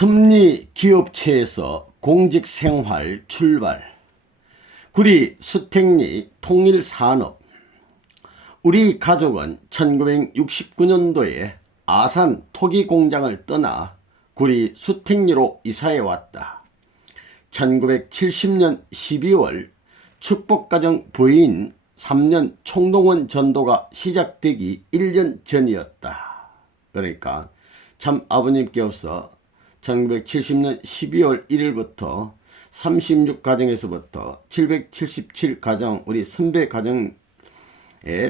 섭리기업체에서 공직생활 출발. 구리 수택리 통일산업. 우리 가족은 1969년도에 아산 토기공장을 떠나 구리 수택리로 이사해 왔다. 1970년 12월 축복가정 부인 3년 총동원 전도가 시작되기 1년 전이었다. 그러니까 참 아버님께서 1970년 12월 1일부터 36가정에서부터 777가정 우리 선배 가정의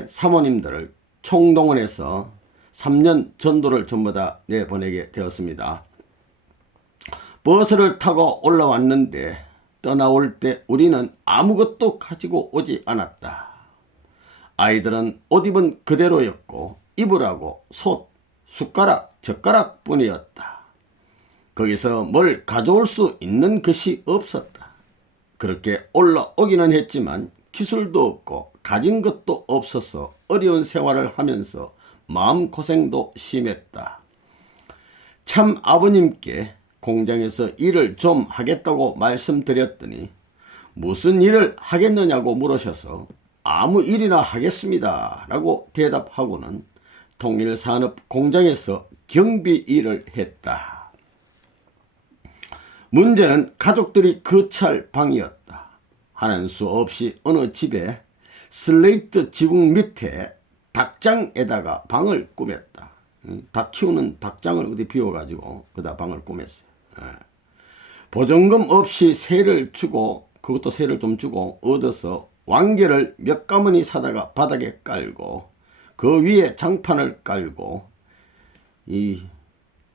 사모님들을 총동원해서 3년 전도를 전부 다 내보내게 되었습니다. 버스를 타고 올라왔는데 떠나올 때 우리는 아무것도 가지고 오지 않았다. 아이들은 옷 입은 그대로였고 입으라고 솥, 숟가락, 젓가락 뿐이었다. 거기서 뭘 가져올 수 있는 것이 없었다. 그렇게 올라오기는 했지만 기술도 없고 가진 것도 없어서 어려운 생활을 하면서 마음고생도 심했다. 참 아버님께 공장에서 일을 좀 하겠다고 말씀드렸더니 무슨 일을 하겠느냐고 물으셔서 아무 일이나 하겠습니다 라고 대답하고는 통일산업 공장에서 경비 일을 했다. 문제는 가족들이 거처할 방이었다. 하는 수 없이 어느 집에 슬레이트 지붕 밑에 닭장에다가 방을 꾸몄다. 닭 키우는 닭장을 어디 비워가지고 그다 방을 꾸몄어요. 보증금 없이 세를 주고 그것도 세를 좀 주고 얻어서 왕개를 몇 가문이 사다가 바닥에 깔고 그 위에 장판을 깔고 이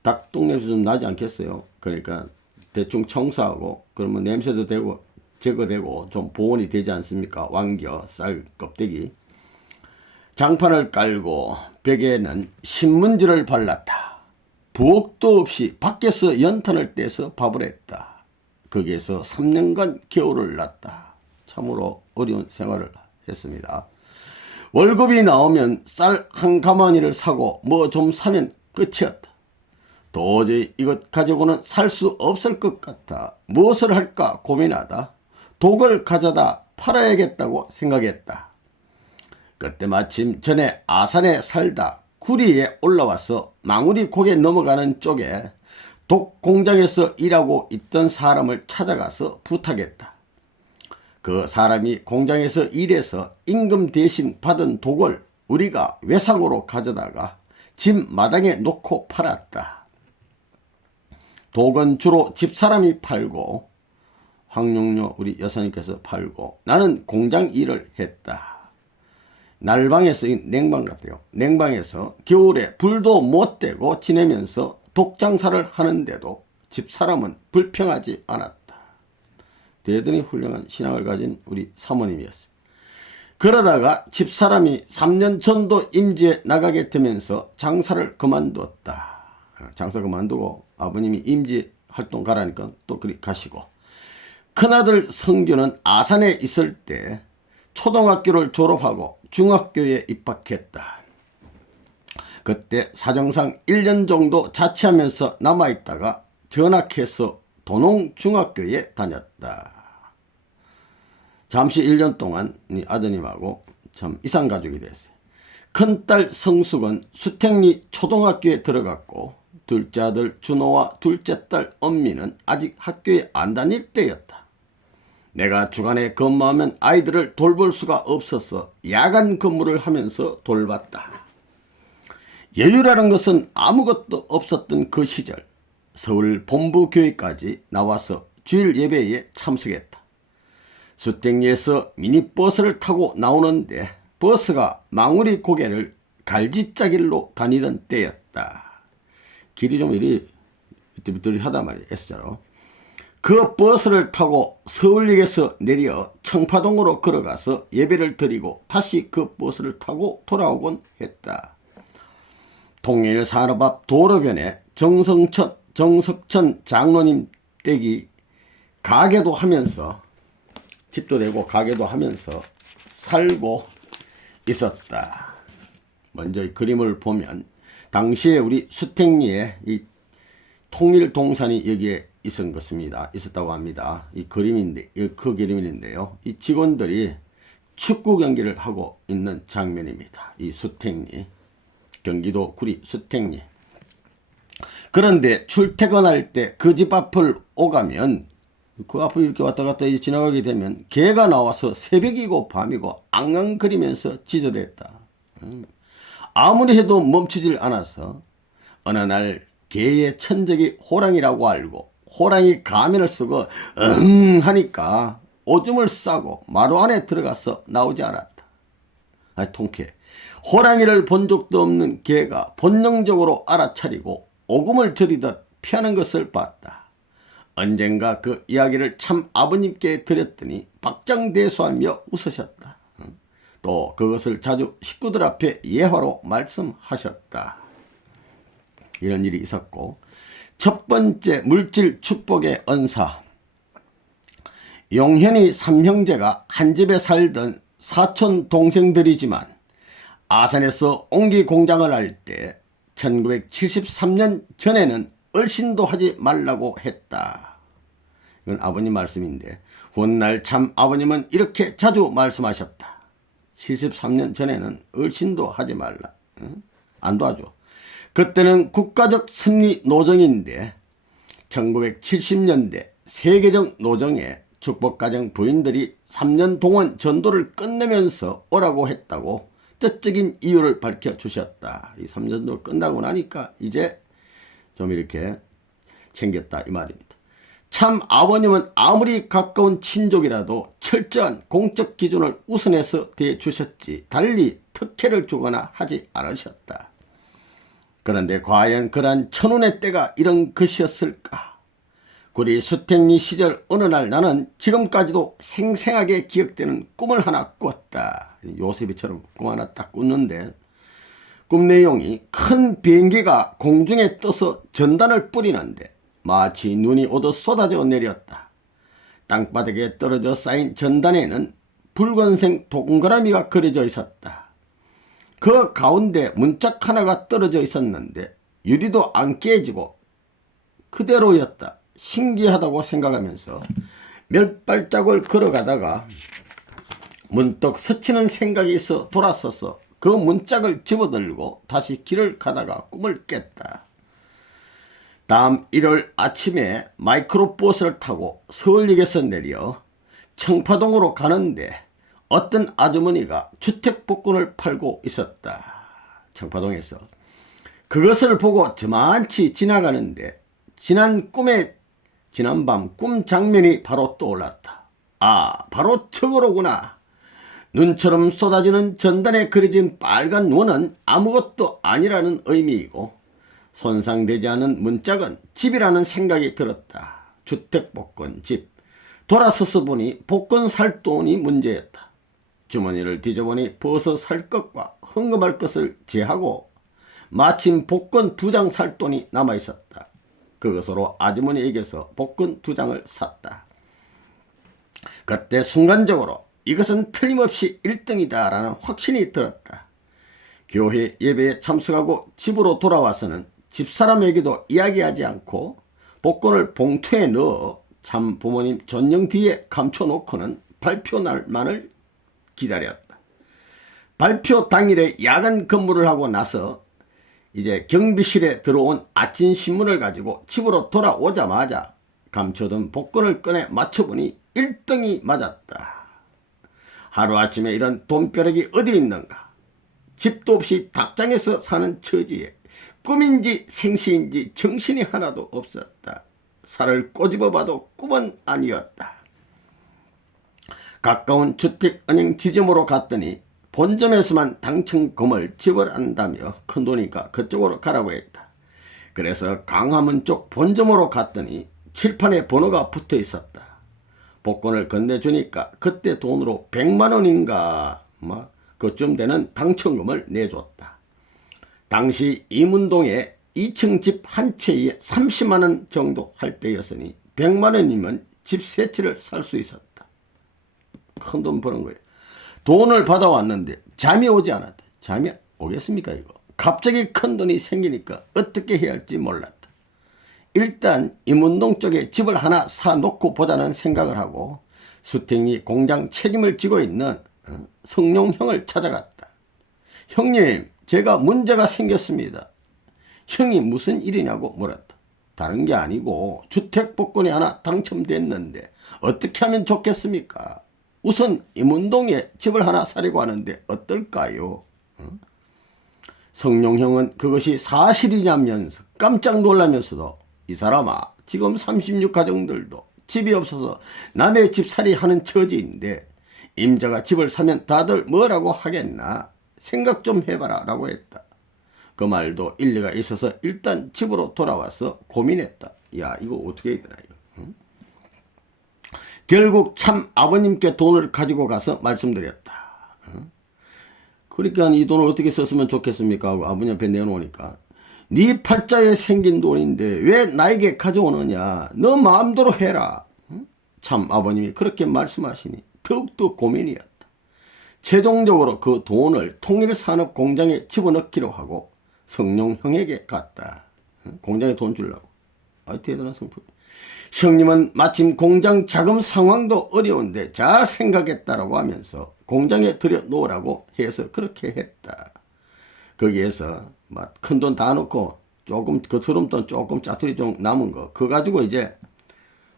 닭똥냄새 좀 나지 않겠어요? 그러니까 대충 청소하고 그러면 냄새도 되고 제거되고 좀 보온이 되지 않습니까? 왕겨 쌀 껍데기 장판을 깔고 벽에는 신문지를 발랐다. 부엌도 없이 밖에서 연탄을 떼서 밥을 했다. 거기에서 3년간 겨울을 났다. 참으로 어려운 생활을 했습니다. 월급이 나오면 쌀 한 가마니를 사고 뭐 좀 사면 끝이었다. 도저히 이것 가지고는 살 수 없을 것 같아 무엇을 할까 고민하다 독을 가져다 팔아야겠다고 생각했다. 그때 마침 전에 아산에 살다 구리에 올라와서 망우리 고개 넘어가는 쪽에 독 공장에서 일하고 있던 사람을 찾아가서 부탁했다. 그 사람이 공장에서 일해서 임금 대신 받은 독을 우리가 외상으로 가져다가 집 마당에 놓고 팔았다. 독은 주로 집사람이 팔고 황룡료 우리 여사님께서 팔고 나는 공장 일을 했다. 날방에서 냉방 같아요. 냉방에서 겨울에 불도 못 떼고 지내면서 독장사를 하는데도 집사람은 불평하지 않았다. 대단히 훌륭한 신앙을 가진 우리 사모님이었습니다. 그러다가 집사람이 3년 전도 임지에 나가게 되면서 장사를 그만두었다. 장사 그만두고 아버님이 임지 활동 가라니까 또 그리 가시고 큰아들 성규는 아산에 있을 때 초등학교를 졸업하고 중학교에 입학했다. 그때 사정상 1년 정도 자취하면서 남아있다가 전학해서 도농중학교에 다녔다. 잠시 1년 동안 아드님하고 참 이상가족이 됐어요. 큰딸 성숙은 수택리 초등학교에 들어갔고 둘째 아들 준호와 둘째 딸 엄미는 아직 학교에 안 다닐 때였다. 내가 주간에 근무하면 아이들을 돌볼 수가 없어서 야간 근무를 하면서 돌봤다. 여유라는 것은 아무것도 없었던 그 시절 서울 본부교회까지 나와서 주일 예배에 참석했다. 수택리에서 미니버스를 타고 나오는데 버스가 망우리 고개를 갈지짜길로 다니던 때였다. 길이 좀 이리 비뚤비뚤 하단 말이야. S자로. 그 버스를 타고 서울역에서 내려 청파동으로 걸어가서 예배를 드리고 다시 그 버스를 타고 돌아오곤 했다. 통일산업 앞 도로변에 정석천 장로님 댁이 가게도 하면서 집도 되고 가게도 하면서 살고 있었다. 먼저 이 그림을 보면 당시에 우리 수택리에 이 통일동산이 여기에 있었다고 합니다. 이 그림인데, 그 그림인데요. 이 직원들이 축구 경기를 하고 있는 장면입니다. 이 수택리, 경기도 구리 수택리. 그런데 출퇴근할 때 그 집 앞을 오가면, 그 앞을 이렇게 왔다 갔다 지나가게 되면 개가 나와서 새벽이고 밤이고 앙앙거리면서 짖어댔다. 아무리 해도 멈추질 않아서 어느 날 개의 천적이 호랑이라고 알고 호랑이 가면을 쓰고 응 하니까 오줌을 싸고 마루 안에 들어가서 나오지 않았다. 통쾌. 호랑이를 본 적도 없는 개가 본능적으로 알아차리고 오금을 저리듯 피하는 것을 봤다. 언젠가 그 이야기를 참 아버님께 드렸더니 박장대소하며 웃으셨다. 또 그것을 자주 식구들 앞에 예화로 말씀하셨다. 이런 일이 있었고, 첫 번째 물질 축복의 언사. 용현이 삼형제가 한 집에 살던 사촌 동생들이지만 아산에서 옹기 공장을 할 때 1973년 전에는 얼씬도 하지 말라고 했다. 이건 아버님 말씀인데, 훗날 참 아버님은 이렇게 자주 말씀하셨다. 73년 전에는 얼씬도 하지 말라. 안 도와줘. 그때는 국가적 승리 노정인데 1970년대 세계적 노정에 축복가정 부인들이 3년 동안 전도를 끝내면서 오라고 했다고 뜻적인 이유를 밝혀주셨다. 이 3년 전도 끝나고 나니까 이제 좀 이렇게 챙겼다 이 말입니다. 참 아버님은 아무리 가까운 친족이라도 철저한 공적 기준을 우선해서 대해주셨지 달리 특혜를 주거나 하지 않으셨다. 그런데 과연 그러한 천운의 때가 이런 것이었을까? 구리 수택리 시절 어느 날 나는 지금까지도 생생하게 기억되는 꿈을 하나 꿨다. 요셉이처럼 꿈 하나 딱 꿨는데, 꿈 내용이 큰 비행기가 공중에 떠서 전단을 뿌리는데 마치 눈이 오듯 쏟아져 내렸다. 땅바닥에 떨어져 쌓인 전단에는 붉은색 동그라미가 그려져 있었다. 그 가운데 문짝 하나가 떨어져 있었는데 유리도 안 깨지고 그대로였다. 신기하다고 생각하면서 몇 발짝을 걸어가다가 문득 스치는 생각이 있어 돌아서서 그 문짝을 집어들고 다시 길을 가다가 꿈을 깼다. 다음 일요일 아침에 마이크로버스를 타고 서울역에서 내려 청파동으로 가는데 어떤 아주머니가 주택복권을 팔고 있었다. 청파동에서. 그것을 보고 저만치 지나가는데 지난밤 꿈 장면이 바로 떠올랐다. 아, 바로 저거로구나. 눈처럼 쏟아지는 전단에 그려진 빨간 원은 아무것도 아니라는 의미이고 손상되지 않은 문짝은 집이라는 생각이 들었다. 주택복권 집. 돌아서서 보니 복권 살 돈이 문제였다. 주머니를 뒤져보니 버섯 살 것과 헌금할 것을 제하고 마침 복권 2장 살 돈이 남아있었다. 그것으로 아주머니에게서 복권 2장을 샀다. 그때 순간적으로 이것은 틀림없이 1등이다 라는 확신이 들었다. 교회 예배에 참석하고 집으로 돌아와서는 집사람에게도 이야기하지 않고 복권을 봉투에 넣어 참 부모님 전령 뒤에 감춰놓고는 발표 날만을 기다렸다. 발표 당일에 야간 근무를 하고 나서 이제 경비실에 들어온 아침 신문을 가지고 집으로 돌아오자마자 감춰둔 복권을 꺼내 맞춰보니 1등이 맞았다. 하루아침에 이런 돈벼락이 어디 있는가. 집도 없이 닭장에서 사는 처지에 꿈인지 생시인지 정신이 하나도 없었다. 살을 꼬집어봐도 꿈은 아니었다. 가까운 주택은행 지점으로 갔더니 본점에서만 당첨금을 지불한다며 큰돈이니까 그쪽으로 가라고 했다. 그래서 강화문 쪽 본점으로 갔더니 칠판에 번호가 붙어 있었다. 복권을 건네주니까 그때 돈으로 100만원인가 그쯤 되는 당첨금을 내줬다. 당시 이문동에 2층 집 한 채에 30만원 정도 할 때였으니 100만원이면 집 3채를 살 수 있었다. 큰 돈 버는 거예요. 돈을 받아왔는데 잠이 오지 않았다. 잠이 오겠습니까 이거. 갑자기 큰 돈이 생기니까 어떻게 해야 할지 몰랐다. 일단 임운동 쪽에 집을 하나 사놓고 보자는 생각을 하고 수택리 공장 책임을 지고 있는 성룡형을 찾아갔다. 형님, 제가 문제가 생겼습니다. 형이 무슨 일이냐고 물었다. 다른 게 아니고 주택복권이 하나 당첨됐는데 어떻게 하면 좋겠습니까? 우선 임운동에 집을 하나 사려고 하는데 어떨까요? 성룡형은 그것이 사실이냐면서 깜짝 놀라면서도 이 사람아, 지금 36가정들도 집이 없어서 남의 집살이 하는 처지인데 임자가 집을 사면 다들 뭐라고 하겠나? 생각 좀 해봐라 라고 했다. 그 말도 일리가 있어서 일단 집으로 돌아와서 고민했다. 야, 이거 어떻게 해야 되나 이거. 응? 결국 참 아버님께 돈을 가지고 가서 말씀드렸다. 응? 그러니까 이 돈을 어떻게 썼으면 좋겠습니까 하고 아버님 앞에 내놓으니까 네 팔자에 생긴 돈인데 왜 나에게 가져오느냐. 너 마음대로 해라. 응? 참 아버님이 그렇게 말씀하시니 더욱더 고민이었다. 최종적으로 그 돈을 통일산업공장에 집어넣기로 하고 성룡형에게 갔다. 공장에 돈 주려고. 아, 대단한 성품. 형님은 마침 공장 자금 상황도 어려운데 잘 생각했다라고 하면서 공장에 들여놓으라고 해서 그렇게 했다. 거기에서 큰 돈 다 넣고 조금 그 서름돈 조금 짜투리 좀 남은 거 그거 가지고 이제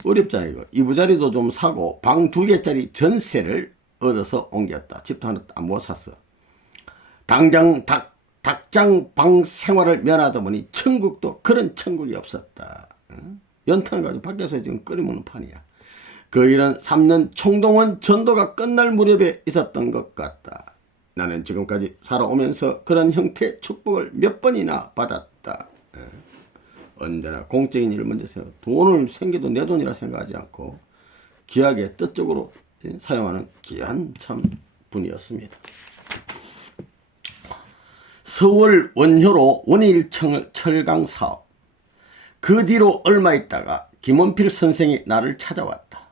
어렵잖아요. 이거 이부자리도 좀 사고 방 2개짜리 전세를 얻어서 옮겼다. 집도 하나 못 샀어. 당장 닭장 방 생활을 면하다 보니 천국도 그런 천국이 없었다. 연탄을 가지고 밖에서 지금 끓이면 판이야. 그 일은 3년 총동원 전도가 끝날 무렵에 있었던 것 같다. 나는 지금까지 살아오면서 그런 형태의 축복을 몇 번이나 받았다. 언제나 공적인 일을 먼저 생각, 돈을 생겨도 내 돈이라 생각하지 않고 귀하게 뜻적으로 사용하는 귀한 참 분이었습니다. 서울 원효로 원일 철강 사업. 그 뒤로 얼마 있다가 김원필 선생이 나를 찾아왔다.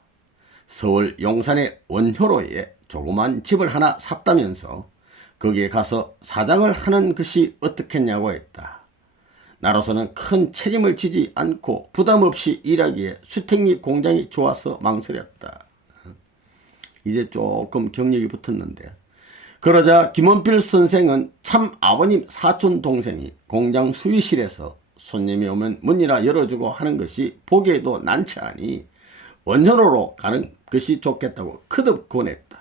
서울 용산의 원효로에 조그만 집을 하나 샀다면서 거기에 가서 사장을 하는 것이 어떻겠냐고 했다. 나로서는 큰 책임을 지지 않고 부담 없이 일하기에 수택리 공장이 좋아서 망설였다. 이제 조금 경력이 붙었는데 그러자 김원필 선생은 참 아버님 사촌 동생이 공장 수의실에서 손님이 오면 문이나 열어주고 하는 것이 보기에도 난처 하니 원효로로 가는 것이 좋겠다고 거듭 권했다.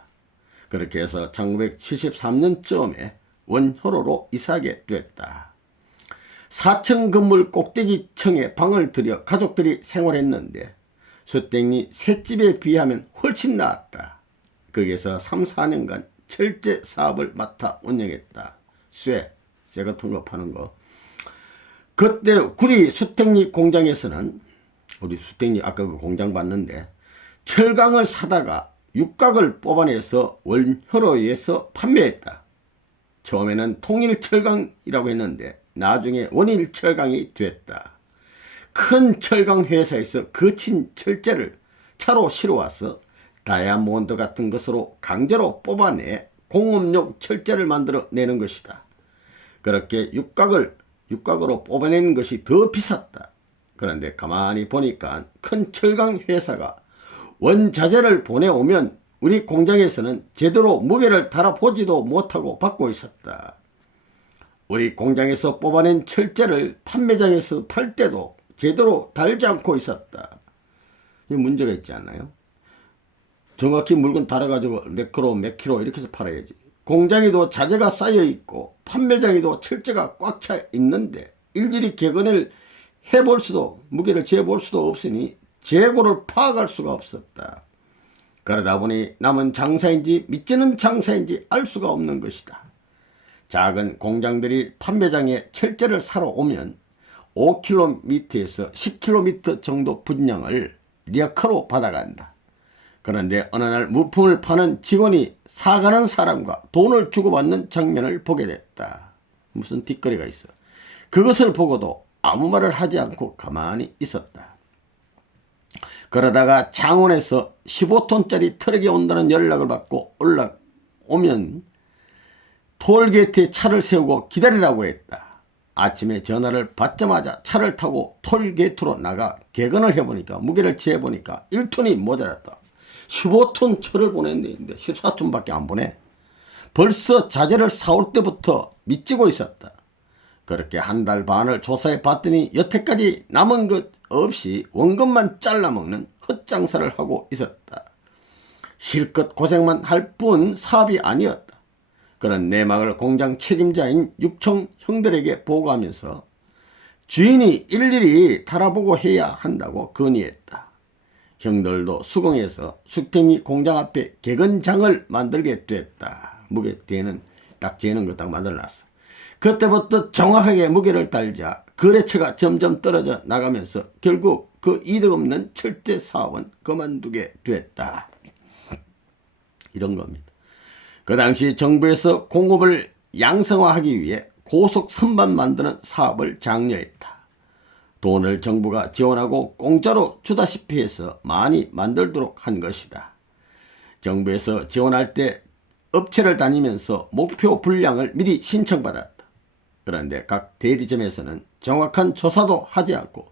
그렇게 해서 1973년쯤에 원효로로 이사하게 됐다. 4층 건물 꼭대기층에 방을 들여 가족들이 생활했는데 수택리 셋집에 비하면 훨씬 나았다. 거기에서 3, 4년간 철제 사업을 맡아 운영했다. 쇠 같은 거 파는 거. 그때 구리 수택리 공장에서는 우리 수택리 아까 그 공장 봤는데 철강을 사다가 육각을 뽑아내서 원효로에서 판매했다. 처음에는 통일철강이라고 했는데 나중에 원일철강이 됐다. 큰 철강 회사에서 거친 철제를 차로 실어와서 다이아몬드 같은 것으로 강제로 뽑아내 공업용 철제를 만들어 내는 것이다. 그렇게 육각으로 뽑아내는 것이 더 비쌌다. 그런데 가만히 보니까 큰 철강 회사가 원자재를 보내오면 우리 공장에서는 제대로 무게를 달아보지도 못하고 받고 있었다. 우리 공장에서 뽑아낸 철제를 판매장에서 팔 때도 제대로 달지 않고 있었다. 이 문제가 있지 않나요? 정확히 물건 달아가지고 몇 킬로 이렇게 해서 팔아야지. 공장에도 자재가 쌓여있고 판매장에도 철제가 꽉 차 있는데 일일이 개근을 해볼 수도 무게를 재볼 수도 없으니 재고를 파악할 수가 없었다. 그러다 보니 남은 장사인지 믿지는 장사인지 알 수가 없는 것이다. 작은 공장들이 판매장에 철제를 사러 오면 5km에서 10km 정도 분량을 리어카로 받아간다. 그런데 어느 날 물품을 파는 직원이 사가는 사람과 돈을 주고받는 장면을 보게 됐다. 무슨 뒷거리가 있어. 그것을 보고도 아무 말을 하지 않고 가만히 있었다. 그러다가 창원에서 15톤짜리 트럭이 온다는 연락을 받고 올라오면 톨게이트에 차를 세우고 기다리라고 했다. 아침에 전화를 받자마자 차를 타고 톨게이트로 나가 개근을 해보니까 무게를 재보니까 1톤이 모자랐다. 15톤 철을 보냈는데 14톤밖에 안 보내. 벌써 자재를 사올 때부터 미치고 있었다. 그렇게 한 달 반을 조사해 봤더니 여태까지 남은 것 없이 원금만 잘라먹는 헛장사를 하고 있었다. 실컷 고생만 할 뿐 사업이 아니었다. 그런 내막을 공장 책임자인 육총 형들에게 보고하면서 주인이 일일이 달아보고 해야 한다고 건의했다. 형들도 수긍해서 숙탱이 공장 앞에 개근장을 만들게 됐다. 무게 대는 딱 재는 거 딱 만들어놨어. 그때부터 정확하게 무게를 달자 거래처가 점점 떨어져 나가면서 결국 그 이득 없는 철제 사업은 그만두게 됐다. 이런 겁니다. 그 당시 정부에서 공업을 양성화하기 위해 고속 선반 만드는 사업을 장려했다. 돈을 정부가 지원하고 공짜로 주다시피 해서 많이 만들도록 한 것이다. 정부에서 지원할 때 업체를 다니면서 목표 분량을 미리 신청받았다. 그런데 각 대리점에서는 정확한 조사도 하지 않고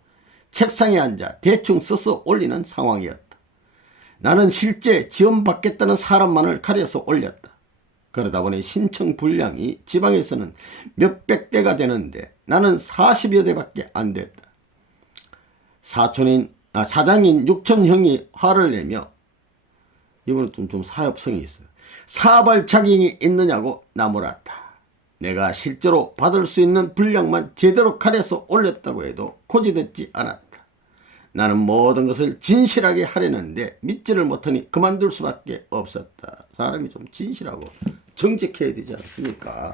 책상에 앉아 대충 써서 올리는 상황이었다. 나는 실제 지원받겠다는 사람만을 가려서 올렸다. 그러다 보니 신청 분량이 지방에서는 몇백 대가 되는데 나는 40여 대밖에 안 됐다. 사장인 육촌형이 화를 내며, 이번엔 좀 사업성이 있어. 사업할 자격이 있느냐고 나무랐다. 내가 실제로 받을 수 있는 분량만 제대로 가려서 올렸다고 해도 고지됐지 않았다. 나는 모든 것을 진실하게 하려는데 믿지를 못하니 그만둘 수밖에 없었다. 사람이 좀 진실하고 정직해야 되지 않습니까?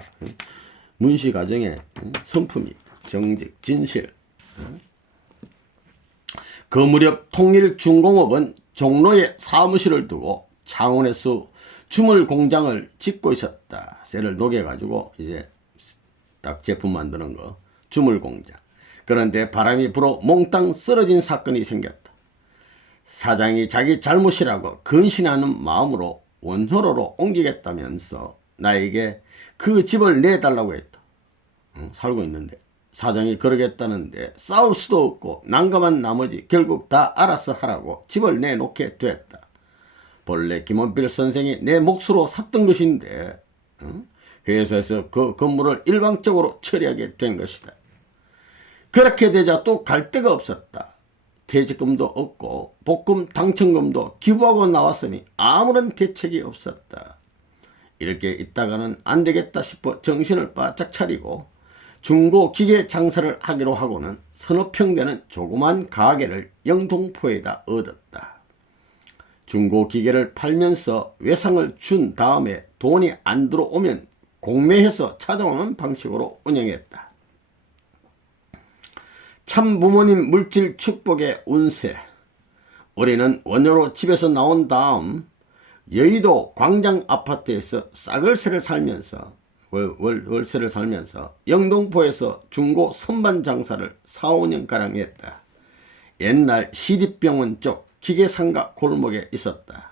문시 가정의 성품이 정직, 진실. 그 무렵 통일중공업은 종로에 사무실을 두고 창원에서 주물 공장을 짓고 있었다. 쇠를 녹여가지고 이제 딱 제품 만드는 거, 주물 공장. 그런데 바람이 불어 몽땅 쓰러진 사건이 생겼다. 사장이 자기 잘못이라고 근신하는 마음으로 원효로로 옮기겠다면서 나에게 그 집을 내달라고 했다. 살고 있는데 사장이 그러겠다는데 싸울 수도 없고 난감한 나머지 결국 다 알아서 하라고 집을 내놓게 됐다. 본래 김원필 선생이 내 몫으로 샀던 것인데 회사에서 그 건물을 일방적으로 처리하게 된 것이다. 그렇게 되자 또 갈 데가 없었다. 퇴직금도 없고 복금 당첨금도 기부하고 나왔으니 아무런 대책이 없었다. 이렇게 있다가는 안 되겠다 싶어 정신을 바짝 차리고 중고 기계 장사를 하기로 하고는 서너 평 되는 조그만 가게를 영동포에다 얻었다. 중고 기계를 팔면서 외상을 준 다음에 돈이 안 들어오면 공매해서 찾아오는 방식으로 운영했다. 참 부모님 물질 축복의 운세. 우리는 원효로 집에서 나온 다음 여의도 광장 아파트에서 싸글세를 살면서 월세를 살면서 영동포에서 중고 선반 장사를 4, 5년가량 했다. 옛날 시립병원 쪽 기계상가 골목에 있었다.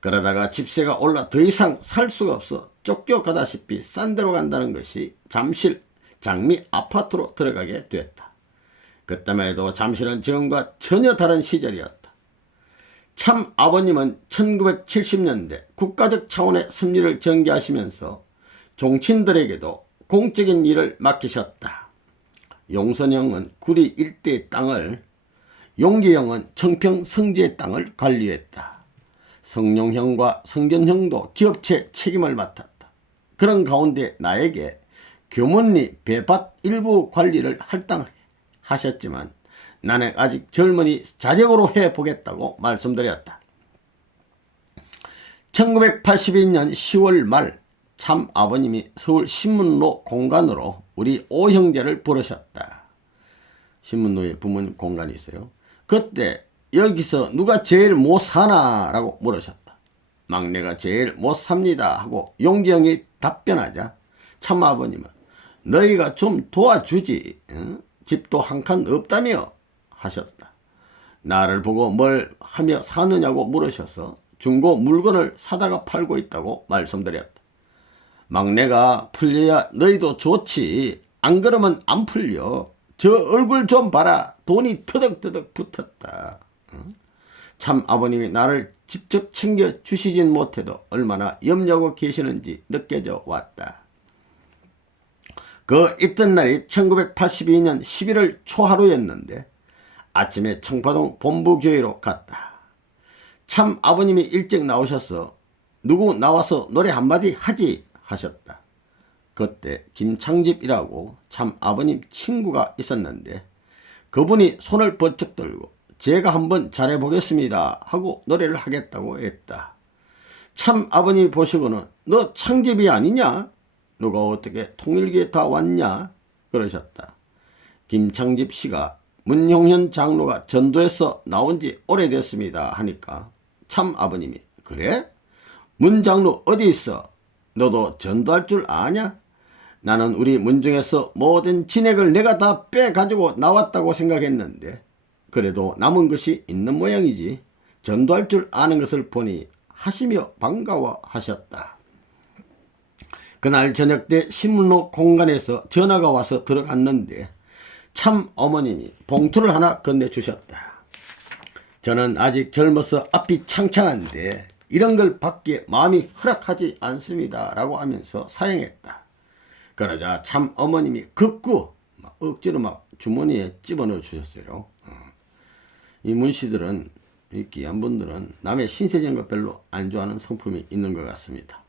그러다가 집세가 올라 더 이상 살 수가 없어 쫓겨가다시피 싼 데로 간다는 것이 잠실 장미 아파트로 들어가게 됐다. 그때만 해도 잠실은 지금과 전혀 다른 시절이었다. 참 아버님은 1970년대 국가적 차원의 승리를 전개하시면서 종친들에게도 공적인 일을 맡기셨다. 용선형은 구리 일대의 땅을, 용기형은 청평 성지의 땅을 관리했다. 성룡형과 성견형도 기업체 책임을 맡았다. 그런 가운데 나에게 교문리 배밭 일부 관리를 할당하셨지만 나는 아직 젊으니 자력으로 해보겠다고 말씀드렸다. 1982년 10월 말 참 아버님이 서울 신문로 공간으로 우리 오형제를 부르셨다. 신문로에 부모님 공간이 있어요. 그때 여기서 누가 제일 못 사나 라고 물으셨다. 막내가 제일 못 삽니다 하고 용기 형이 답변하자 참 아버님은 너희가 좀 도와주지, 응? 집도 한 칸 없다며 하셨다. 나를 보고 뭘 하며 사느냐고 물으셔서 중고 물건을 사다가 팔고 있다고 말씀드렸다. 막내가 풀려야 너희도 좋지, 안 그러면 안 풀려. 저 얼굴 좀 봐라. 돈이 터덕터덕 붙었다. 참 아버님이 나를 직접 챙겨주시진 못해도 얼마나 염려하고 계시는지 느껴져 왔다. 그 있던 날이 1982년 11월 초하루였는데 아침에 청파동 본부교회로 갔다. 참 아버님이 일찍 나오셔서 누구 나와서 노래 한마디 하지 하셨다. 그때 김창집이라고 참 아버님 친구가 있었는데 그분이 손을 번쩍 들고 제가 한번 잘해보겠습니다 하고 노래를 하겠다고 했다. 참 아버님이 보시고는 너 창집이 아니냐? 누가 어떻게 통일교에 다 왔냐? 그러셨다. 김창집 씨가 문용현 장로가 전도에서 나온 지 오래됐습니다 하니까 참 아버님이 그래? 문 장로 어디 있어? 너도 전도할 줄 아냐? 나는 우리 문중에서 모든 진액을 내가 다 빼가지고 나왔다고 생각했는데 그래도 남은 것이 있는 모양이지. 전도할 줄 아는 것을 보니 하시며 반가워하셨다. 그날 저녁 때 신문로 공간에서 전화가 와서 들어갔는데 참 어머님이 봉투를 하나 건네주셨다. 저는 아직 젊어서 앞이 창창한데 이런 걸 받기에 마음이 허락하지 않습니다 라고 하면서 사양했다. 그러자 참 어머님이 극구 억지로 주머니에 집어넣어 주셨어요. 이 문씨들은, 이 귀한 분들은 남의 신세지는 것 별로 안 좋아하는 성품이 있는 것 같습니다.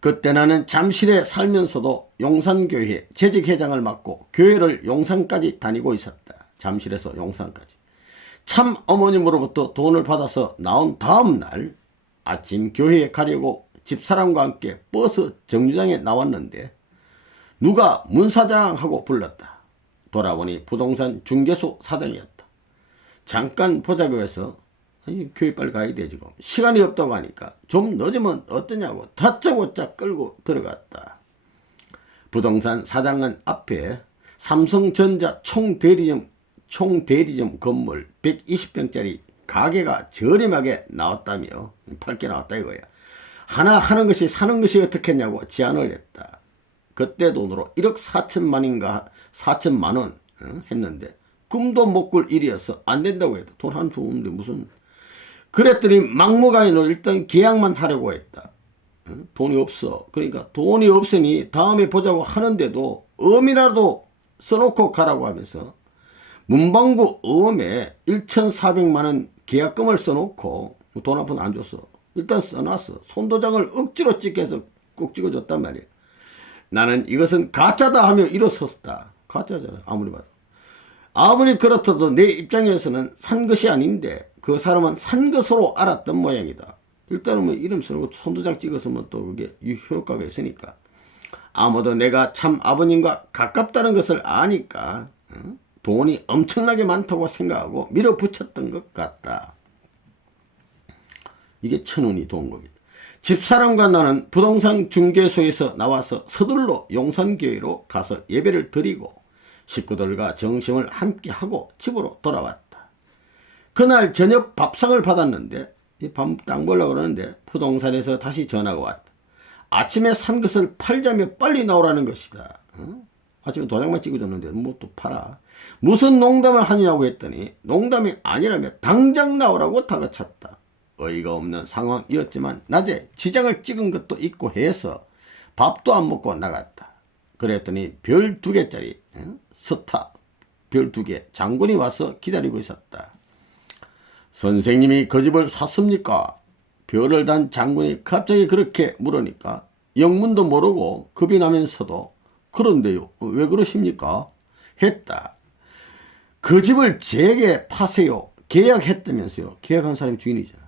그때 나는 잠실에 살면서도 용산교회 재직회장을 맡고 교회를 용산까지 다니고 있었다. 잠실에서 용산까지. 참 어머님으로부터 돈을 받아서 나온 다음 날 아침 교회에 가려고 집사람과 함께 버스 정류장에 나왔는데 누가 문사장 하고 불렀다. 돌아보니 부동산 중개소 사장이었다. 잠깐 보자고 해서 아니, 교회 빨리 가야 돼 지금. 시간이 없다고 하니까 좀 늦으면 어떠냐고 다짜고짜 끌고 들어갔다. 부동산 사장은 앞에 삼성전자 총대리점 건물 120평짜리 가게가 저렴하게 나왔다며 팔게 나왔다 이거야. 하나 하는 것이 사는 것이 어떻겠냐고 제안을 했다. 그때 돈으로 1억 4천만인가 4천만 원 했는데 꿈도 못 꿀 일이어서 안 된다고 했다. 돈 한 푼 없는데 무슨. 그랬더니 막무가내로 일단 계약만 하려고 했다. 돈이 없어. 그러니까 돈이 없으니 다음에 보자고 하는데도 음이라도 써놓고 가라고 하면서 문방구 음에 1,400만 원 계약금을 써놓고 돈 한 푼 안 줬어. 일단 써놨어. 손도장을 억지로 찍혀서 꼭 찍어줬단 말이야. 나는 이것은 가짜다 하며 일어섰다. 가짜잖아 아무리 봐도. 아무리 그렇다도 내 입장에서는 산 것이 아닌데 그 사람은 산 것으로 알았던 모양이다. 일단은 뭐 이름 쓰고 손도장 찍었으면 또 그게 효과가 있으니까. 아무도 내가 참 아버님과 가깝다는 것을 아니까 돈이 엄청나게 많다고 생각하고 밀어붙였던 것 같다. 이게 1,000원이 동급이다. 집사람과 나는 부동산 중개소에서 나와서 서둘러 용산교회로 가서 예배를 드리고 식구들과 점심을 함께 하고 집으로 돌아왔다. 그날 저녁 밥상을 받았는데 밥 딱 먹으려고 그러는데 부동산에서 다시 전화가 왔다. 아침에 산 것을 팔자며 빨리 나오라는 것이다. 아침에 도장만 찍어줬는데 뭐 또 팔아. 무슨 농담을 하냐고 했더니 농담이 아니라며 당장 나오라고 다그쳤다. 어이가 없는 상황이었지만 낮에 지장을 찍은 것도 있고 해서 밥도 안 먹고 나갔다. 그랬더니 별 2개짜리 스타 별 2개 장군이 와서 기다리고 있었다. 선생님이 그 집을 샀습니까? 별을 단 장군이 갑자기 그렇게 물으니까 영문도 모르고 겁이 나면서도 그런데요 왜 그러십니까? 했다. 그 집을 제게 파세요. 계약했다면서요. 계약한 사람이 주인이잖아.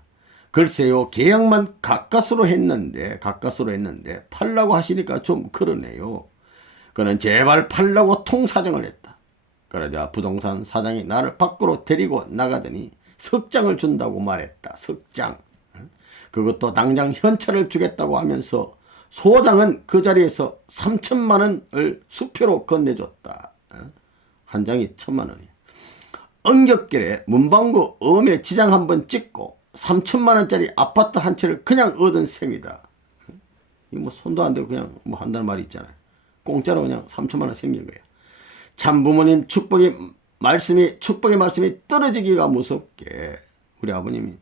글쎄요 계약만 가까스로 했는데 팔라고 하시니까 좀 그러네요. 그는 제발 팔라고 통사정을 했다. 그러자 부동산 사장이 나를 밖으로 데리고 나가더니 석장을 준다고 말했다. 석장. 그것도 당장 현찰을 주겠다고 하면서 소장은 그 자리에서 3천만 원을 수표로 건네줬다. 한 장이 1,000만 원이야. 엉겹결에 문방구 음에 지장 한번 찍고 3천만 원짜리 아파트 한 채를 그냥 얻은 셈이다. 이거 뭐 손도 안 대고 그냥 뭐 한다는 말이 있잖아요. 공짜로 그냥 3천만 원 생긴 거야. 참 부모님 축복의 말씀이 떨어지기가 무섭게 우리 아버님이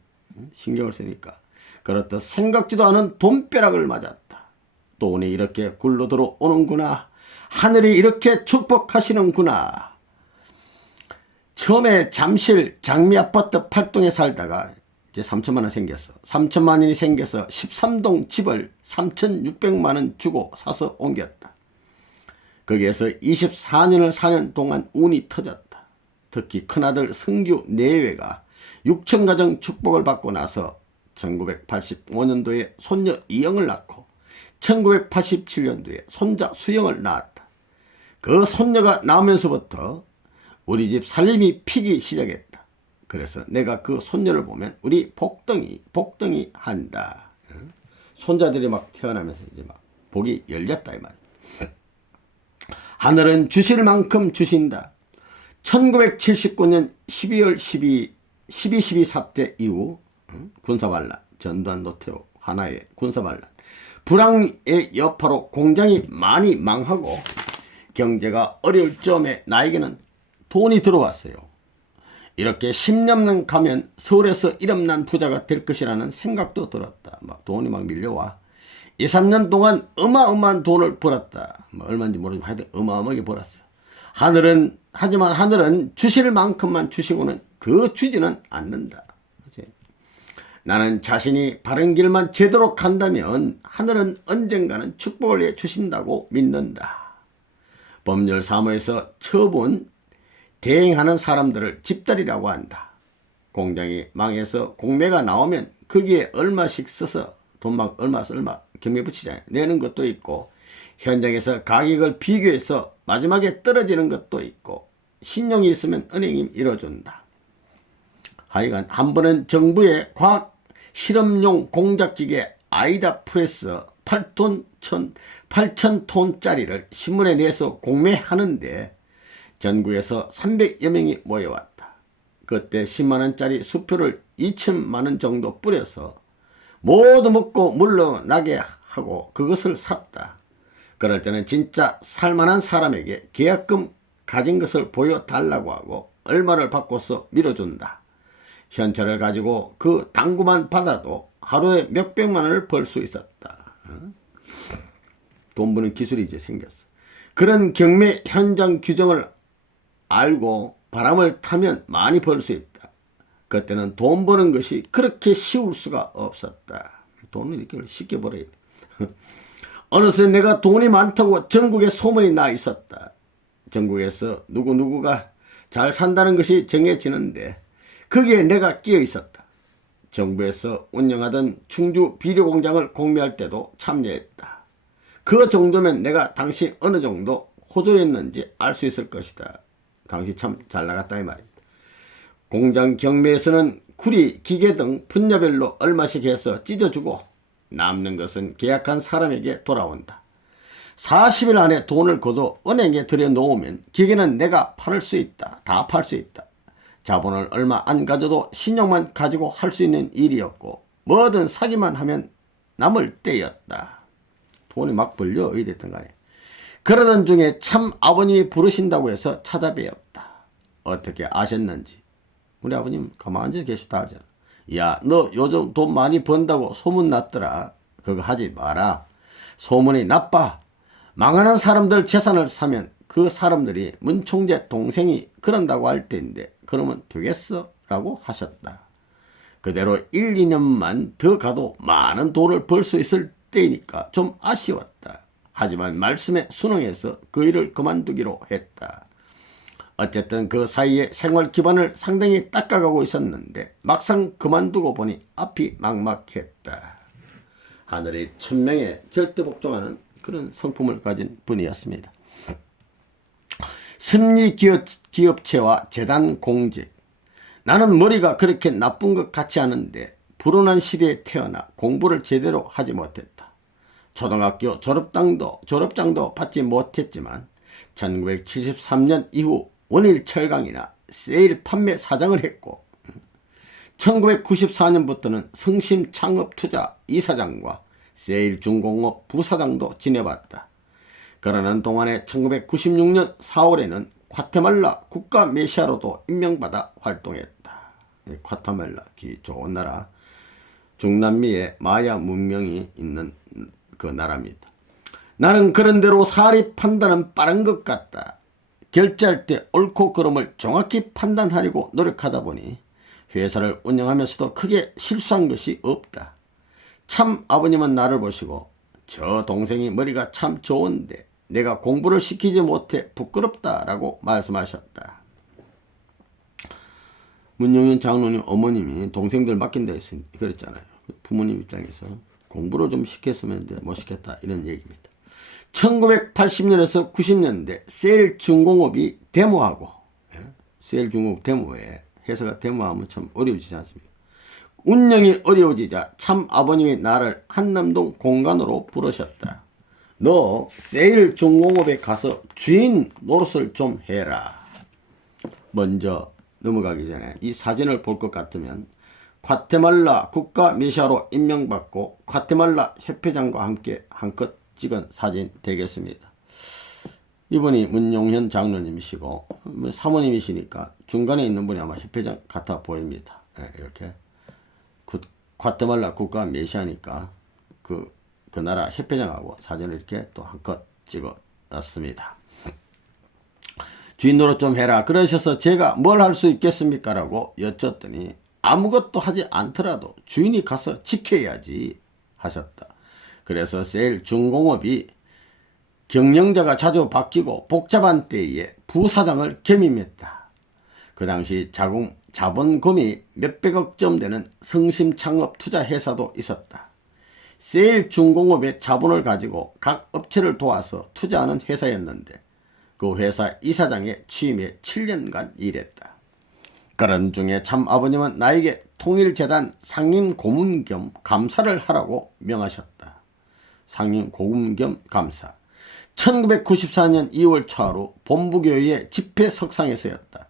신경을 쓰니까 그렇듯 생각지도 않은 돈벼락을 맞았다. 돈이 이렇게 굴러 들어오는구나. 하늘이 이렇게 축복하시는구나. 처음에 잠실 장미아파트 8동에 살다가 이제 3천만 원 생겼어. 3천만 원이 생겨서 13동 집을 3,600만 원 주고 사서 옮겼다. 거기에서 24년을 사는 동안 운이 터졌다. 특히 큰아들 성규 내외가 6천가정 축복을 받고 나서 1985년도에 손녀 이영을 낳고 1987년도에 손자 수영을 낳았다. 그 손녀가 나오면서부터 우리 집 살림이 피기 시작했다. 그래서 내가 그 손녀를 보면 우리 복덩이 한다. 손자들이 막 태어나면서 이제 막 복이 열렸다 이 말이야. 하늘은 주실 만큼 주신다. 1979년 12월 12 사태 이후 군사반란, 전두환 노태우 하나의 군사반란, 불황의 여파로 공장이 많이 망하고 경제가 어려울 점에 나에게는 돈이 들어왔어요. 이렇게 10년만 가면 서울에서 이름난 부자가 될 것이라는 생각도 들었다. 막 돈이 막 밀려와. 2, 3년 동안 어마어마한 돈을 벌었다. 뭐 얼마인지 모르지만 하여튼 어마어마하게 벌었어. 하지만 하늘은 주실 만큼만 주시고는 더 주지는 않는다. 그치? 나는 자신이 바른 길만 제대로 간다면 하늘은 언젠가는 축복을 해 주신다고 믿는다. 법률 사무에서 처분 대행하는 사람들을 집달이라고 한다. 공장이 망해서 공매가 나오면 거기에 얼마씩 써서 돈 막 얼마 경매 붙이잖아요. 내는 것도 있고 현장에서 가격을 비교해서 마지막에 떨어지는 것도 있고 신용이 있으면 은행이 밀어준다. 하여간 한 번은 정부의 과학 실험용 공작기계 아이다 프레스 8,000톤짜리를 신문에 내서 공매하는데 전국에서 300여 명이 모여왔다. 그때 10만원짜리 수표를 2천만원 정도 뿌려서 모두 먹고 물러나게 하고 그것을 샀다. 그럴 때는 진짜 살만한 사람에게 계약금 가진 것을 보여달라고 하고 얼마를 바꿔서 밀어준다. 현찰을 가지고 그 당구만 받아도 하루에 몇백만 원을 벌 수 있었다. 돈 버는 기술이 이제 생겼어. 그런 경매 현장 규정을 알고 바람을 타면 많이 벌 수 있다. 그때는 돈 버는 것이 그렇게 쉬울 수가 없었다. 돈을 이렇게 쉽게 벌어야 돼. 어느새 내가 돈이 많다고 전국에 소문이 나 있었다. 전국에서 누구누구가 잘 산다는 것이 정해지는데 거기에 내가 끼어 있었다. 정부에서 운영하던 충주 비료공장을 공매할 때도 참여했다. 그 정도면 내가 당시 어느 정도 호조였는지 알 수 있을 것이다. 당시 참 잘 나갔다 이 말입니다. 공장 경매에서는 구리, 기계 등 분야별로 얼마씩 해서 찢어주고 남는 것은 계약한 사람에게 돌아온다. 40일 안에 돈을 거둬 은행에 들여놓으면 기계는 내가 팔을 수 있다. 다 팔 수 있다. 자본을 얼마 안 가져도 신용만 가지고 할 수 있는 일이었고 뭐든 사기만 하면 남을 때였다. 돈이 막 벌려 어디됐든 간에. 그러던 중에 참 아버님이 부르신다고 해서 찾아뵈었다. 어떻게 아셨는지. 우리 아버님 가만히 앉아 계시다 하잖아. 야, 너 요즘 돈 많이 번다고 소문 났더라. 그거 하지 마라. 소문이 나빠. 망하는 사람들 재산을 사면 그 사람들이 문총재 동생이 그런다고 할 텐데 그러면 되겠어? 라고 하셨다. 그대로 1, 2년만 더 가도 많은 돈을 벌 수 있을 때이니까 좀 아쉬웠다. 하지만 말씀에 순응해서 그 일을 그만두기로 했다. 어쨌든 그 사이에 생활 기반을 상당히 닦아가고 있었는데 막상 그만두고 보니 앞이 막막했다. 하늘이 천명에 절대 복종하는 그런 성품을 가진 분이었습니다. 심리기업체와 재단 공직. 나는 머리가 그렇게 나쁜 것 같지 않은데 불운한 시대에 태어나 공부를 제대로 하지 못했다. 초등학교 졸업장도 받지 못했지만 1973년 이후 원일 철강이나 세일 판매 사장을 했고 1994년부터는 성심 창업투자 이사장과 세일 중공업 부사장도 지내봤다. 그러는 동안에 1996년 4월에는 과테말라 국가 메시아로도 임명받아 활동했다. 과테말라, 좋은 나라, 중남미에 마야 문명이 있는 그 나라입니다. 나는 그런대로 사리 판단은 빠른 것 같다. 결제할 때 옳고 그름을 정확히 판단하려고 노력하다 보니 회사를 운영하면서도 크게 실수한 것이 없다. 참 아버님은 나를 보시고 저 동생이 머리가 참 좋은데 내가 공부를 시키지 못해 부끄럽다라고 말씀하셨다. 문용현 장로님 어머님이 동생들 맡긴다 했으니 그랬잖아요. 부모님 입장에서 공부를 좀 시켰으면 못 시켰다 이런 얘기입니다. 1980년에서 90년대 셀중공업이 데모하고, 셀중공업 데모에 회사가 데모하면 참 어려워지지 않습니까? 운영이 어려워지자 참 아버님이 나를 한남동 공간으로 부르셨다. 너 셀중공업에 가서 주인 노릇을 좀 해라. 먼저 넘어가기 전에 이 사진을 볼 것 같으면 과테말라 국가 메시아로 임명받고 과테말라 협회장과 함께 한껏 찍은 사진 되겠습니다. 이분이 문용현 장로님이시고 사모님이시니까 중간에 있는 분이 아마 협회장 같아 보입니다. 이렇게 과테말라 국가 메시아니까 그 나라 협회장하고 사진을 이렇게 또 한껏 찍어 놨습니다. 주인 노릇 좀 해라 그러셔서 제가 뭘 할 수 있겠습니까? 라고 여쭸더니 아무것도 하지 않더라도 주인이 가서 지켜야지 하셨다. 그래서 셀중공업이 경영자가 자주 바뀌고 복잡한 때에 부사장을 겸임했다. 그 당시 자본금이 몇백억쯤 되는 성심창업 투자회사도 있었다. 셀중공업의 자본을 가지고 각 업체를 도와서 투자하는 회사였는데 그 회사 이사장에 취임해 7년간 일했다. 그런 중에 참 아버님은 나에게 통일재단 상임 고문 겸 감사를 하라고 명하셨다. 상임 고문 겸 감사. 1994년 2월 초하루 본부교회의 집회 석상에서였다.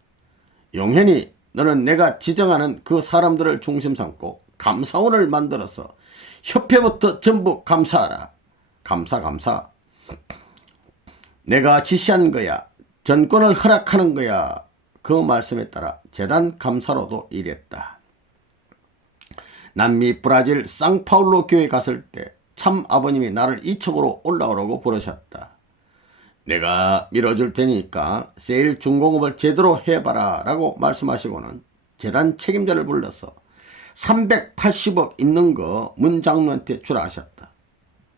용현이 너는 내가 지정하는 그 사람들을 중심 삼고 감사원을 만들어서 협회부터 전부 감사하라. 감사. 내가 지시한 거야. 전권을 허락하는 거야. 그 말씀에 따라 재단 감사로도 일했다. 남미 브라질 상파울로 교회 갔을 때 참 아버님이 나를 이쪽으로 올라오라고 부르셨다. 내가 밀어줄 테니까 셀중공업을 제대로 해봐라 라고 말씀하시고는 재단 책임자를 불러서 380억 있는 거 문 장로한테 주라 하셨다.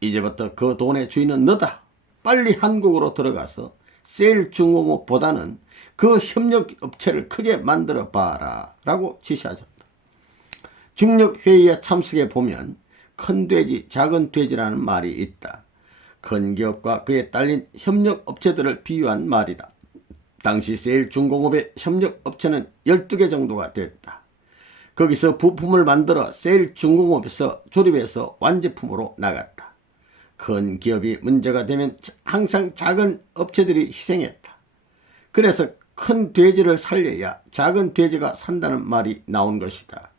이제부터 그 돈의 주인은 너다. 빨리 한국으로 들어가서 셀중공업보다는 그 협력업체를 크게 만들어 봐라 라고 지시하셨다. 중력회의에 참석해 보면 큰 돼지 작은 돼지라는 말이 있다. 큰 기업과 그에 딸린 협력업체들을 비유한 말이다. 당시 셀중공업의 협력업체는 12개 정도가 됐다. 거기서 부품을 만들어 셀중공업에서 조립해서 완제품으로 나갔다. 큰 기업이 문제가 되면 항상 작은 업체들이 희생했다. 그래서 큰 돼지를 살려야 작은 돼지가 산다는 말이 나온 것이다.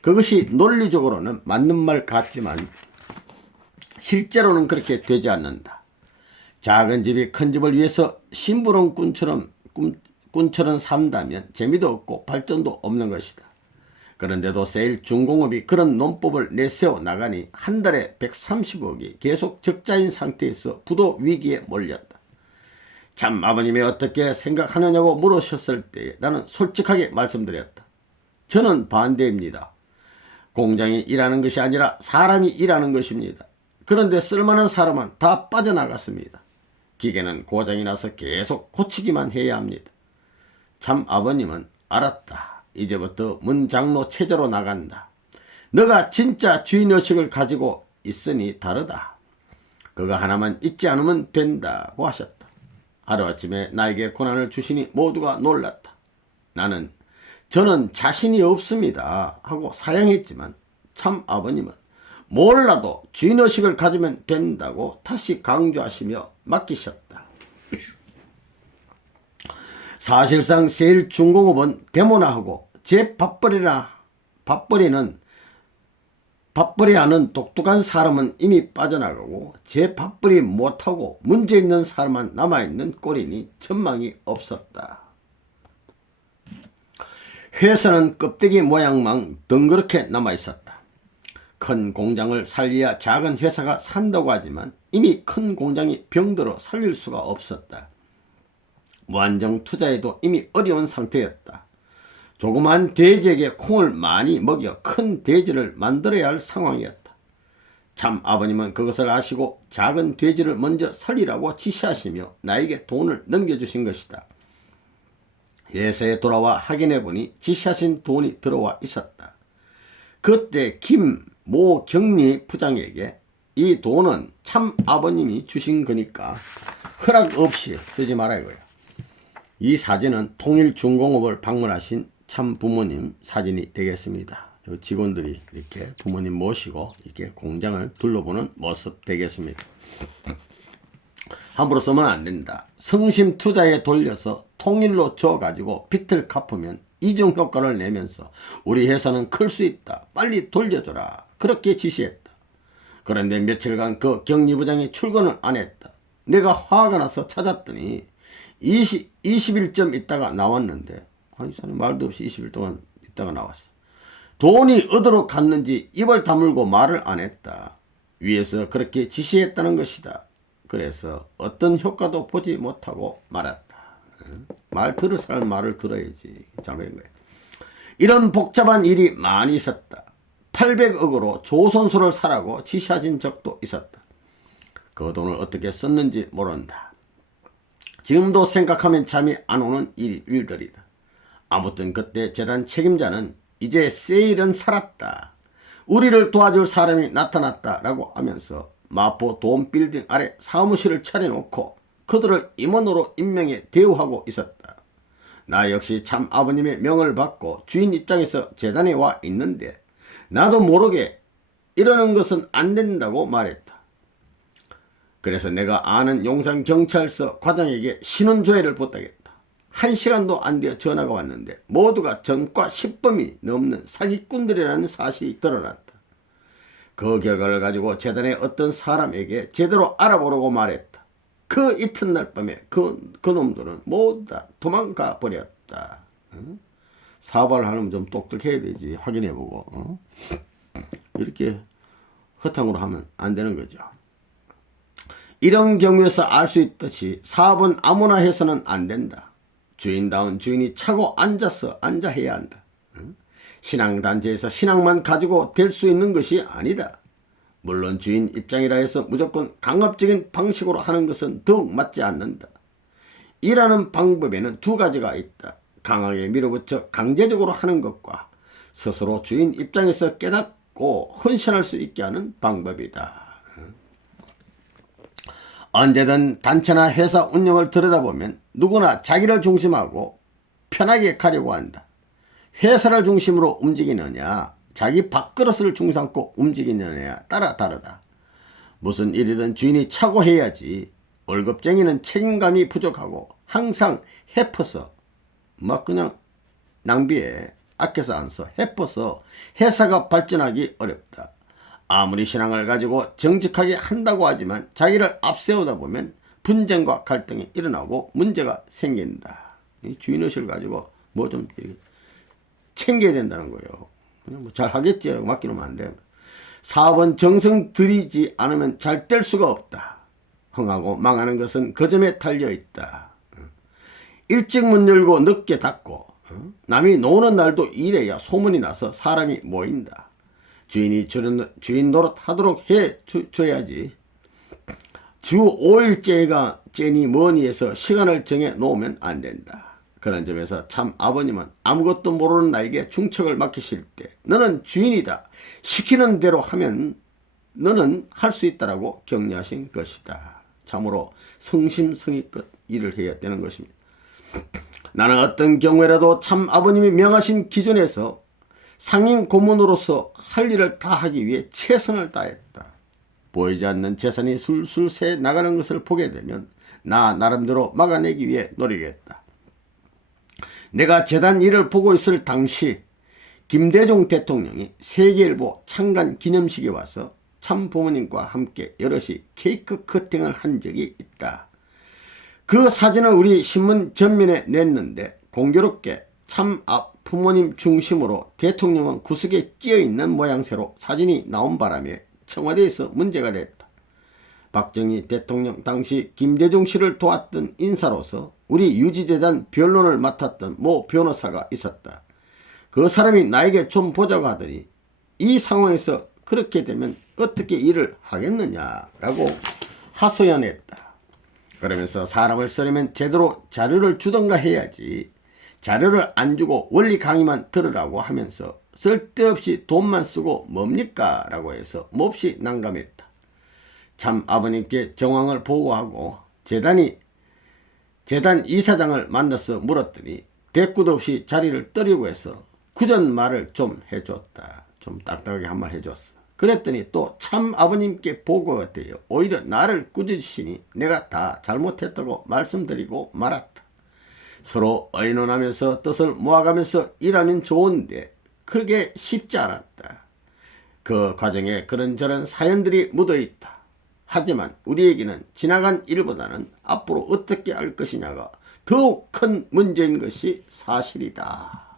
그것이 논리적으로는 맞는 말 같지만 실제로는 그렇게 되지 않는다. 작은 집이 큰 집을 위해서 심부름꾼처럼 산다면 재미도 없고 발전도 없는 것이다. 그런데도 셀중공업이 그런 논법을 내세워 나가니 한 달에 130억이 계속 적자인 상태에서 부도 위기에 몰렸다. 참 아버님이 어떻게 생각하느냐고 물으셨을 때 나는 솔직하게 말씀드렸다. 저는 반대입니다. 공장이 일하는 것이 아니라 사람이 일하는 것입니다. 그런데 쓸만한 사람은 다 빠져나갔습니다. 기계는 고장이 나서 계속 고치기만 해야 합니다. 참 아버님은 알았다. 이제부터 문 장로 체제로 나간다. 너가 진짜 주인의식을 가지고 있으니 다르다. 그거 하나만 잊지 않으면 된다고 하셨다. 하루아침에 나에게 고난을 주시니 모두가 놀랐다. 저는 자신이 없습니다 하고 사양했지만 참 아버님은 몰라도 주인의식을 가지면 된다고 다시 강조하시며 맡기셨다. 사실상 셀중공업은 데모나 하고 제 밥벌이는 밥벌이 하는 독특한 사람은 이미 빠져나가고 제 밥벌이 못하고 문제있는 사람만 남아있는 꼴이니 전망이 없었다. 회사는 껍데기 모양만 덩그렇게 남아있었다. 큰 공장을 살려야 작은 회사가 산다고 하지만 이미 큰 공장이 병들어 살릴 수가 없었다. 무한정 투자에도 이미 어려운 상태였다. 조그만 돼지에게 콩을 많이 먹여 큰 돼지를 만들어야 할 상황이었다. 참 아버님은 그것을 아시고 작은 돼지를 먼저 살리라고 지시하시며 나에게 돈을 넘겨주신 것이다. 회사에 돌아와 확인해보니 지시하신 돈이 들어와 있었다. 그때 모 경리 부장에게 이 돈은 참 아버님이 주신 거니까 허락 없이 쓰지 말아 이거야. 이 사진은 통일중공업을 방문하신 참 부모님 사진이 되겠습니다. 직원들이 이렇게 부모님 모시고 이렇게 공장을 둘러보는 모습 되겠습니다. 함부로 쓰면 안 된다. 성심 투자에 돌려서 통일로 줘가지고 빚을 갚으면 이중 효과를 내면서 우리 회사는 클 수 있다. 빨리 돌려줘라. 그렇게 지시했다. 그런데 며칠간 그 경리부장이 출근을 안 했다. 내가 화가 나서 찾았더니 20일 있다가 나왔는데 아니 사람 말도 없이 20일 동안 있다가 나왔어. 돈이 어디로 갔는지 입을 다물고 말을 안 했다. 위에서 그렇게 지시했다는 것이다. 그래서 어떤 효과도 보지 못하고 말았다. 말 들을 사람 말을 들어야지. 잘못된 거야. 이런 복잡한 일이 많이 있었다. 800억으로 조선소를 사라고 지시하신 적도 있었다. 그 돈을 어떻게 썼는지 모른다. 지금도 생각하면 잠이 안 오는 일들이다. 아무튼 그때 재단 책임자는 이제 세일은 살았다. 우리를 도와줄 사람이 나타났다 라고 하면서 마포 돔빌딩 아래 사무실을 차려놓고 그들을 임원으로 임명해 대우하고 있었다. 나 역시 참 아버님의 명을 받고 주인 입장에서 재단에 와 있는데 나도 모르게 이러는 것은 안 된다고 말했다. 그래서 내가 아는 용산경찰서 과장에게 신원조회를 부탁했다. 1시간도 안 되어 전화가 왔는데 모두가 전과 10범이 넘는 사기꾼들이라는 사실이 드러났다. 그 결과를 가지고 재단의 어떤 사람에게 제대로 알아보라고 말했다. 그 이튿날 밤에 그 놈들은 모두 다 도망가 버렸다. 사발을 하려면 좀 똑똑해야 되지. 확인해보고. 이렇게 허탕으로 하면 안 되는 거죠. 이런 경우에서 알 수 있듯이 사업은 아무나 해서는 안 된다. 주인다운 주인이 차고 앉아 해야 한다. 신앙단체에서 신앙만 가지고 될 수 있는 것이 아니다. 물론 주인 입장이라 해서 무조건 강압적인 방식으로 하는 것은 더욱 맞지 않는다. 일하는 방법에는 두 가지가 있다. 강하게 밀어붙여 강제적으로 하는 것과 스스로 주인 입장에서 깨닫고 헌신할 수 있게 하는 방법이다. 언제든 단체나 회사 운영을 들여다보면 누구나 자기를 중심하고 편하게 가려고 한다. 회사를 중심으로 움직이느냐 자기 밥그릇을 중심삼고 움직이느냐에 따라 다르다. 무슨 일이든 주인이 차고 해야지. 월급쟁이는 책임감이 부족하고 항상 해퍼서 막 그냥 낭비해. 아껴서 안 써. 해퍼서 회사가 발전하기 어렵다. 아무리 신앙을 가지고 정직하게 한다고 하지만 자기를 앞세우다 보면 분쟁과 갈등이 일어나고 문제가 생긴다. 주인의식을 가지고 뭐 좀 챙겨야 된다는 거예요. 그냥 뭐 잘 하겠지 라고 맡기놓으면 안 돼. 사업은 정성 들이지 않으면 잘 될 수가 없다. 흥하고 망하는 것은 그 점에 달려있다. 일찍 문 열고 늦게 닫고 남이 노는 날도 일해야 소문이 나서 사람이 모인다. 주인이 주인 노릇 하도록 해줘야지. 주 5일째가 째니 뭐니 해서 시간을 정해 놓으면 안 된다. 그런 점에서 참 아버님은 아무것도 모르는 나에게 중책을 맡기실 때 너는 주인이다. 시키는 대로 하면 너는 할 수 있다라고 격려하신 것이다. 참으로 성심성의껏 일을 해야 되는 것입니다. 나는 어떤 경우에라도 참 아버님이 명하신 기준에서 상임 고문으로서 할 일을 다 하기 위해 최선을 다했다. 보이지 않는 재산이 술술 새 나가는 것을 보게 되면 나 나름대로 막아내기 위해 노력했다. 내가 재단 일을 보고 있을 당시 김대중 대통령이 세계일보 창간 기념식에 와서 참 부모님과 함께 여럿이 케이크 커팅을 한 적이 있다. 그 사진을 우리 신문 전면에 냈는데 공교롭게 참 부모님 중심으로 대통령은 구석에 끼어있는 모양새로 사진이 나온 바람에 청와대에서 문제가 됐다. 박정희 대통령 당시 김대중 씨를 도왔던 인사로서 우리 유지재단 변론을 맡았던 모 변호사가 있었다. 그 사람이 나에게 좀 보자고 하더니 이 상황에서 그렇게 되면 어떻게 일을 하겠느냐라고 하소연했다. 그러면서 사람을 쓰려면 제대로 자료를 주던가 해야지, 자료를 안 주고 원리 강의만 들으라고 하면서 쓸데없이 돈만 쓰고 뭡니까? 라고 해서 몹시 난감했다. 참 아버님께 정황을 보고하고 재단 이사장을 만나서 물었더니 대꾸도 없이 자리를 떠리고 해서 구전 말을 좀 해줬다. 좀 딱딱하게 한 말 해줬어. 그랬더니 또 참 아버님께 보고가 돼요. 오히려 나를 꾸짖으시니 내가 다 잘못했다고 말씀드리고 말았다. 서로 의논하면서 뜻을 모아가면서 일하면 좋은데 그게 쉽지 않았다. 그 과정에 그런저런 사연들이 묻어있다. 하지만 우리에게는 지나간 일보다는 앞으로 어떻게 할 것이냐가 더욱 큰 문제인 것이 사실이다.